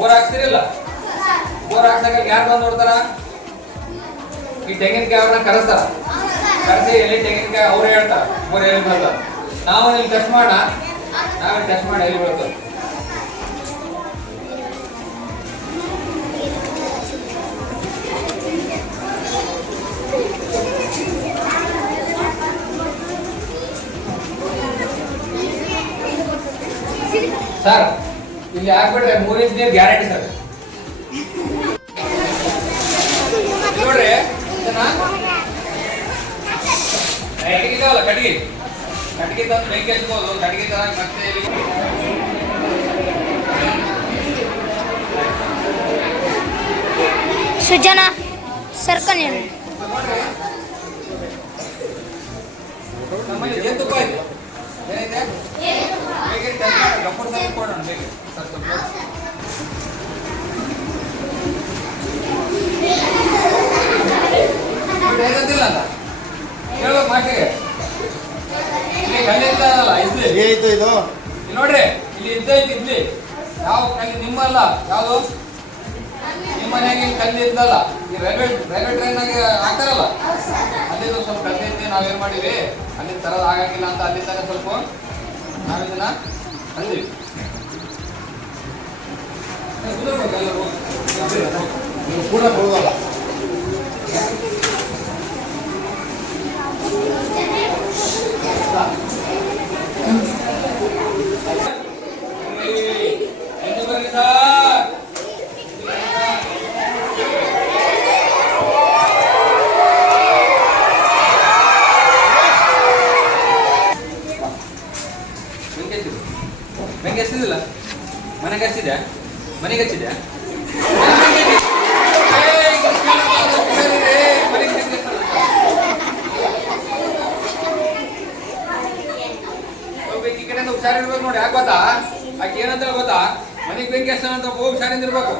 Bore ಹಾಕ್ತಿರಿಲ್ಲ? Bore ಹಾಕ್ದಾಗ ಯಾರು ಬಂದು ನೋಡ್ತಾರ? ಈ ತೆಂಗಿನಕಾಯಿ ಅವ್ರನ್ನ ಕರೆಸ್ತಾರ. ಕರೆಸಿ ಎಲ್ಲಿ ತೆಂಗಿನಕಾಯಿ ಅವ್ರು ಹೇಳ್ತಾರ ಬೋರ್ ಎಲ್ಲಿ ಬರ್ತಾರ. ನಾವು ಇಲ್ಲಿ ಟೆಸ್ಟ್ ಮಾಡೋಣ. ನಾವೇ ಟೆಸ್ಟ್ ಮಾಡಿ ಎಲ್ಲಿ ಬರ್ತದೆ. ಸರ್ ಇಲ್ಲಿ ಹಾಕ್ಬಿಟ್ರೆ 3 ಇಂಚ್ ನೀರು ಗ್ಯಾರಂಟಿ ಸರ್. ನೋಡ್ರಿ ಕಟ್ಟಿಗಿದಾವಲ್ಲ, ಕಟ್ಟಿಗೆ ತಂದು ಬೆಂಕಿ ಹಚ್ಬೋದು. ಕಟ್ಟಿಗೆ ತರ ಮತ್ತೆ ಸುಜನಾ ಸರ್ಕಲ್ ನಮ್ಮಲ್ಲಿ ಜೇನುತುಪ್ಪ ಇದೆ. ಏನಿದೆ? ಗಪ್ಪರ್ ಸರ್ ಕೊಡೋಣ ಬೇಗ ಸರ್. ಹೇಗಂತಿಲ್ಲ ಅಂತ ಹೇಳ್ಬೇಕು ಮಾಸ್ಟರ್ಗೆ. ಇಲ್ಲಿ ಕಲ್ಲಿದ್ದಲ್ಲ ಇದ್ಲಿ ಏಯ್ತು ಇದು ಇಲ್ಲಿ ನೋಡ್ರಿ, ಇಲ್ಲಿ ಇದ್ದೈತಿ ಇದ್ಲಿ. ಯಾವ ಕಲ್ಲಿ ನಿಮ್ಮಲ್ಲ, ಯಾವುದು ನಿಮ್ಮ ಮನೆಯಾಗ ಕಲ್ಲಿ ಇದ್ದಲ್ಲ. ಈ ರೈಲ್ವೆ ಟ್ರೈನಾಗ ಹಾಕ್ತಾರಲ್ಲ, ಅಲ್ಲಿದ್ದು ಸ್ವಲ್ಪ ಕಲ್ಲಿ ಇದ್ದೆ. ನಾವೇನ್ ಮಾಡಿವಿ, ಅಲ್ಲಿ ತರೋದು ಆಗಂಗಿಲ್ಲ ಅಂತ ಅಲ್ಲಿ ತಾನೇ ಸ್ವಲ್ಪ ನಾವಿದನ್ನ ತಂದಿವಿ. ಕೂಡ ಕೊಡೋದಲ್ಲ. ಬೆಂಕಿ ಹಚ್ಚಿದಿಲ್ಲ? ಮನೆಗೆ ಹಚ್ಚಿದ್ಯಾ? ಮನೆಗೆ ಹಚ್ಚಿದ್ಯಾ? ಈ ಕಡೆಯಿಂದ ಹುಷಾರಿರ್ಬೇಕು ನೋಡಿ. ಯಾಕೆ ಗೊತ್ತಾ? ಆಕೆ ಏನಂತ ಗೊತ್ತಾ? ಮನೆಗೆ ಬೆಂಕಿ ಹಚ್ಚಾನಂತ ಹುಷಾರಿಂದ ಇರ್ಬೇಕು.